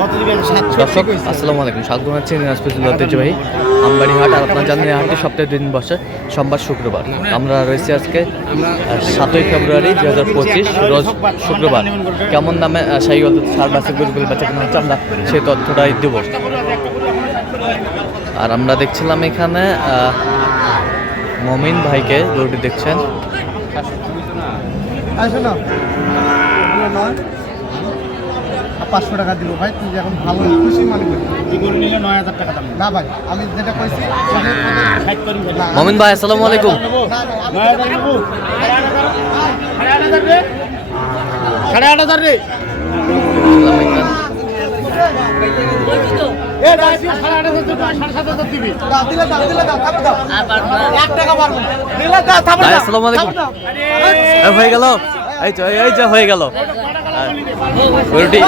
দর্শক আসসালামু আলাইকুম। স্বাগত জানাচ্ছি দিনাজপুর ঐতিহ্যবাহী আমবাড়ি হাট আর আপনার জানেন হাটটি সপ্তাহে দুই দিন বসে সোমবার শুক্রবার। আমরা রয়েছি আজকে সাতই ফেব্রুয়ারি দু হাজার পঁচিশ রোজ শুক্রবার। কেমন দামে সেই সার বাসে গরুগুলো বেচা কেনা হচ্ছে আমরা সেই তথ্যটাই দেব। আর আমরা দেখছিলাম এখানে মমিন ভাইকে গরুটি দেখছেন। আসো না। নয় পাঁচশো টাকা দিব ভাই তুই এখন ভালো খুশি মানে গরু নিলে নয় হাজার টাকা দাম। না ভাই আমি যেটা কইছি মমিন ভাই আসসালামু আলাইকুম। সাড়ে আট হাজার। রে। হয়ে গেল। এই তো এই যে হয়ে গেল। গরুটি।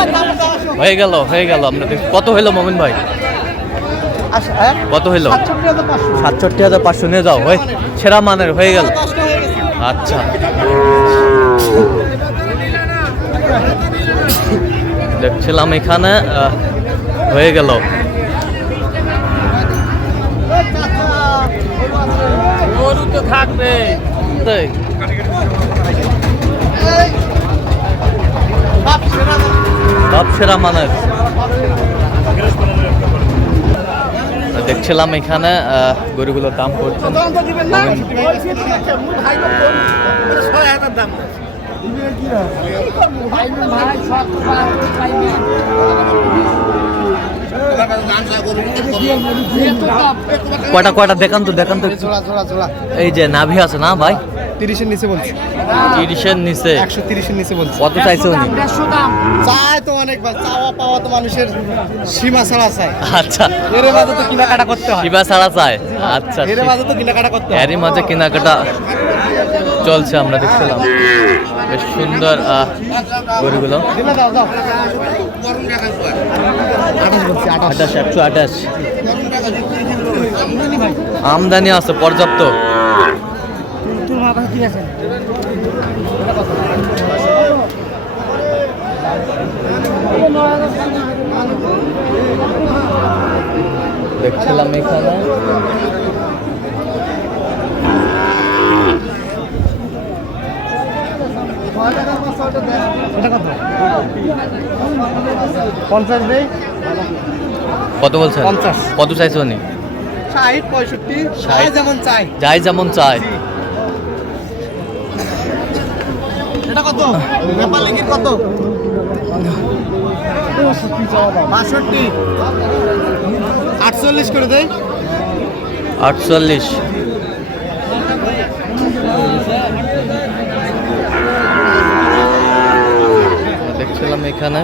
হয়ে গেল হয়ে গেল দেখছি কত হইল মমিন ভাই? কত হইল সাতষট্টি হাজার পাঁচশো। নিয়ে যাও হয়ে সেরা মানের হয়ে গেল। আচ্ছা দেখছিলাম এখানে হয়ে গেল থাকবে দেখছিলাম এখানে আহ, গরুগুলোর দাম পড়ছে। দাম কয়টা কয়টা? দেখান তো দেখান তো এই যে নাভি আছে না ভাই? তিরিশের নিচে বলছি। তিরিশের নিচে? একশো তিরিশের নিচে বলছি। কত চাইছে উনি? চায় তো অনেকবার চাওয়া পাওয়া তো মানুষের সীমা ছাড়া চায়। আচ্ছা। এর মাঝে তো কেনাকাটা করতে হয়। শিবা ছাড়া চায়? আচ্ছা এর মাঝে তো কেনাকাটা করতে হয়। এরই মাঝে কেনাকাটা চলছে আমরা দেখছিলাম। বেশ সুন্দর গরুগুলো। আঠাশ একশো আঠাশ। আমদানি আছে পর্যাপ্ত। দেখছিলাম এখানে। পঞ্চাশ দেই। কত বলছেন? পঞ্চাশ। কত চাইছে উনি? ষাট পঁয়ষট্টি। ষাট। চাই যেমন চাই। যাই যেমন চায় এটা কত? নেপাল লিখির কত? বাষট্টি। আটচল্লিশ করে দেয় আটচল্লিশ দেখছিলাম এখানে।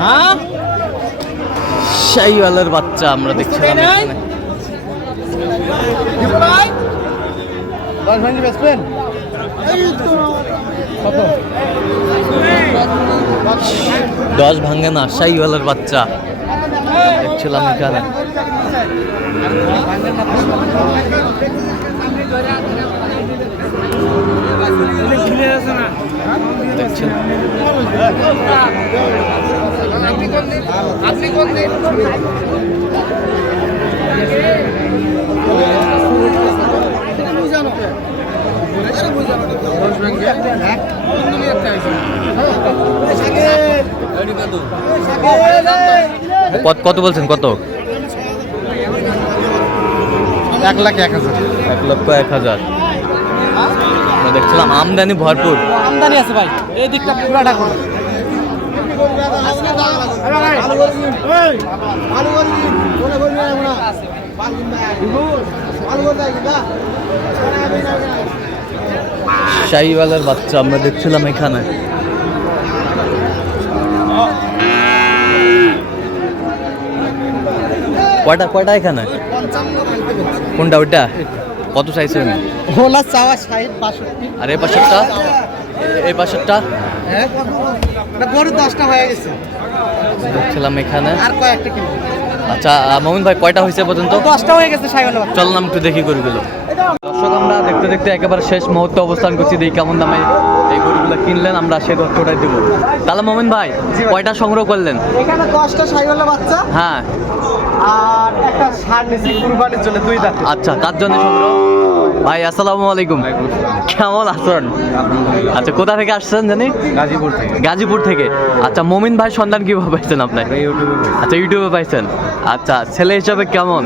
হ্যাঁ? শাইওয়ালের বাচ্চা আমরা দেখছিলাম দশ ভাঙি বেচবেন কত? দশ ভাঙে না শাইওয়ালের বাচ্চা। দেখছিলাম এখানে দেখছিলাম আপনি কোন দিন? কত কত বলছেন কত? এক লাখ এক হাজার। এক লক্ষ এক হাজার। আমরা দেখছিলাম আমদানি ভরপুর। আমদানি আছে ভাই এই দিকটা পুরাটা করুন। শাহিওয়ালের বাচ্চা আমরা দেখছিলাম এখানে। কয়টা কয়টা এখানে? কোনটা ওইটা? কত চাইছে উনি হোলা চাওয়া ষাট বাষট্টি। আর এই পাশেরটা? এই পাশেরটা? হ্যাঁ গরু দশটা হয়ে গেছে। দেখছিলাম এখানে। আর কয়েকটা আচ্ছা মমিন ভাই কয়টা হয়েছে পর্যন্ত? দশটা হয়ে গেছে সাইওয়ালা চল নাম একটু দেখি গরুগুলো। দর্শক আমরা দেখতে দেখতে একেবারে শেষ মুহূর্তে অবস্থান করছি দেখি কেমন দামে এই গরুগুলো কিনলেন আমরা সেই তথ্যটাই দেবো। তাহলে মোমিন ভাই কয়টা সংগ্রহ করলেন? এখানে দশটা সাইওয়ালা বাচ্চা। হ্যাঁ। আর একটা কুরবানির জন্য দুই দাঁত। আচ্ছা কার জন্য সংগ্রহ? ভাই আসসালামু আলাইকুম। কেমন আছেন? আচ্ছা কোথা থেকে আসছেন জানি? গাজীপুর থেকে। গাজীপুর থেকে। আচ্ছা মমিন ভাই সন্ধান কীভাবে পাইছেন আপনি? আচ্ছা ইউটিউবে পাইছেন। আচ্ছা ছেলে হিসাবে কেমন?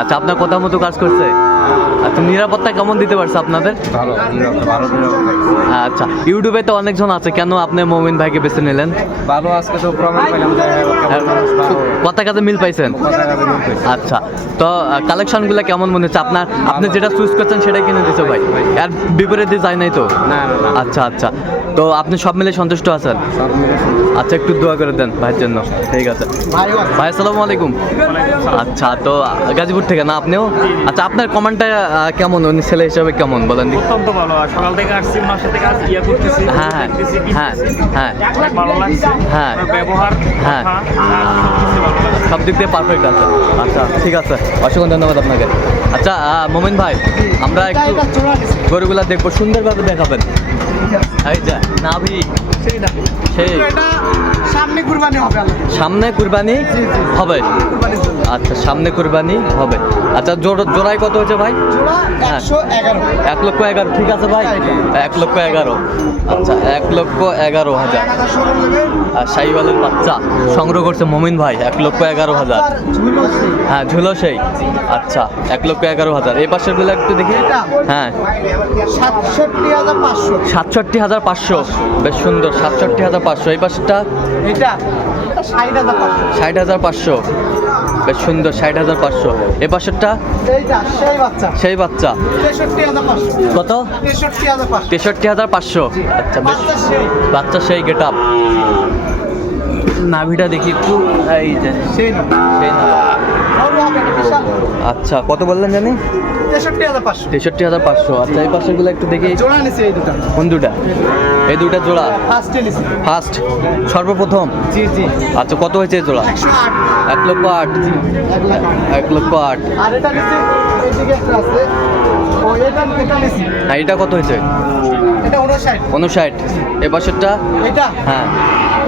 আচ্ছা আপনার কথা মতো কাজ করছে? আচ্ছা নিরাপত্তা কেমন দিতে পারছে আপনাদের? আচ্ছা ইউটিউবে তো অনেকজন আছে কেন আপনি মমিন ভাইকে বেছে নিলেন? ভালো আজকে তো প্রমাণ পাইলাম যে কেমন মানুষ ভালো। কথা কাজে মিল পাইছেন? আচ্ছা তো কালেকশনগুলো কেমন মনে হচ্ছে? আপনার আপনি যেটা চুজ করছেন সেটাই কিনে দিতে ভাই। আর বিপরীতে যায় নাই তো? আচ্ছা আচ্ছা। তো আপনি সব মিলে সন্তুষ্ট আছেন। আচ্ছা একটু দোয়া করে দেন ভাইয়ের জন্য। ঠিক আছে। ভাই আসসালামু আলাইকুম। আচ্ছা তো গাজীপুর থেকে না আপনিও? আচ্ছা আপনার কমেন্টটা কেমন? উনি ছেলে হিসাবে কেমন? বলেন অত্যন্ত ভালো। সকাল থেকে আসছি ইয়া করতেছি হ্যাঁ হ্যাঁ হ্যাঁ হ্যাঁ। ভালো লাগছে। হ্যাঁ। ব্যবহার হ্যাঁ। সব দিক দিয়ে পারফেক্ট আছে। আচ্ছা ঠিক আছে। অসংখ্য ধন্যবাদ আপনাকে। আচ্ছা মোমিন ভাই আমরা একটু। গরুগুলা দেখব সুন্দরভাবে দেখাবেন। এই যা নাভি। সেই সামনে কুরবানি হবে সামনে কুরবানি হবে। আচ্ছা সামনে কুরবানি হবে। আচ্ছা জোড়- জোড়ায় কত হয়েছে ভাই? জোড়া এক লক্ষ এগারো ঠিক আছে ভাই? এক লক্ষ এগারো। আচ্ছা এক লক্ষ এগারো হাজার। আর শাহিওয়ালের বাচ্চা সংগ্রহ করছে মমিন ভাই এক লক্ষ এগারো হাজার। হ্যাঁ ঝুলো সেই। আচ্ছা এক লক্ষ এগারো হাজার। এই পাশেরগুলো একটু দেখি। হ্যাঁ। সাতষট্টি হাজার পাঁচশো। সাতষট্টি হাজার পাঁচশো। বেশ সুন্দর। সাতষট্টি হাজার পাঁচশো। এই পাশটা এটা ষাট হাজার পাঁচশো। ষাট হাজার পাঁচশো। বেশ সুন্দর ষাট হাজার পাঁচশো। এ পাশেরটা সেই বাচ্চা। কত? তেষট্টি হাজার পাঁচশো। তেষট্টি হাজার পাঁচশো। আচ্ছা বেশ। বাচ্চা সেই। গেট আপ নাভিটা দেখি একটু এই যে সেই না সেই না বড় হবে না, বিশাল। আচ্ছা কত বললেন জানি? তেষট্টি হাজার পাঁচশো। তেষট্টি হাজার পাঁচশো আচ্ছা এই পাশেগুলো একটু দেখি। জোড়া নিছে এই দুটা। কোন দুটা? এই দুটা জোড়া? ফার্স্টে নিছে। ফার্স্ট সর্বপ্রথম? জি জি। আচ্ছা কত হয়েছে এই জোড়া? এক লক্ষ আট। এক লক্ষ আট। আর এটা নিছে এইদিকে একটা আছে। ও এটা এটা নিছি হ্যাঁ এটা কত হয়েছে? এটা উনষাট এ পাশেরটা? এটা? হ্যাঁ।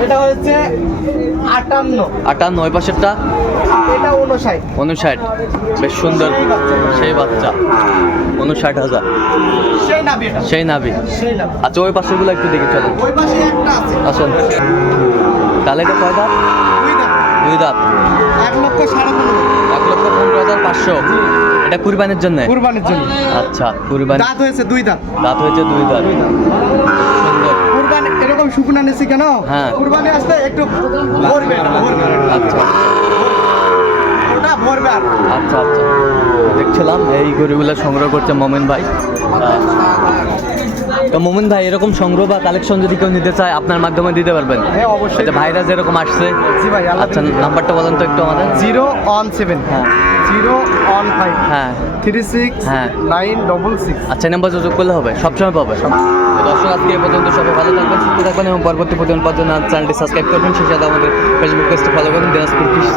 এটা হচ্ছে আটান্ন। আটান্ন ওই পাশেরটা? এটা উনষাট উনষাট বেশ সুন্দর। সেই বাচ্চা। উনষাট হাজার। সেই নাবি আচ্ছা ওই পাশেগুলো একটু দেখি চলো ওই পাশে একটা আছে। আসুন। তাহলে এটা কয় দাঁত? দুই দাঁত। এক লক্ষ সাড়ে এক লক্ষ পনেরো হাজার পাঁচশো এটা কুরবানির জন্য কুরবানির জন্য আচ্ছা কুরবানি দাঁত হয়েছে দুই দাঁত দাঁত হয়েছে দুই দাঁত সুন্দর কুরবানি এরকম শুকনা নিছি কেন হ্যাঁ। কুরবানি আসতে একটু আচ্ছা ভরবে আর আচ্ছা আচ্ছা। দেখছিলাম এই গরুগুলো সংগ্রহ করছে মোমেন ভাই। তো মোমেন ভাই এরকম সংগ্রহ বা কালেকশন যদি কেউ নিতে চায় আপনার মাধ্যমে দিতে পারবেন? হ্যাঁ অবশ্যই। ভাইরা যেরকম আসছে। জি ভাই আচ্ছা নাম্বারটা বলেন তো একটু আমাদের। Zero one seven. হ্যাঁ। Zero one five. হ্যাঁ। থ্রি সিক্স হ্যাঁ। Nine double six. আচ্ছা নাম্বার যোগাযোগ করলে হবে। সবসময় পাবে। দর্শক আজকে এ পর্যন্ত সবাই ভালো থাকবেন সুস্থ থাকবেন এবং পরবর্তী পর্যন্ত চ্যানেলটি সাবস্ক্রাইব করবেন। সেই সাথে আমাদের ফেসবুক পেজটি ফলো করুন দিনাজপুর কৃষি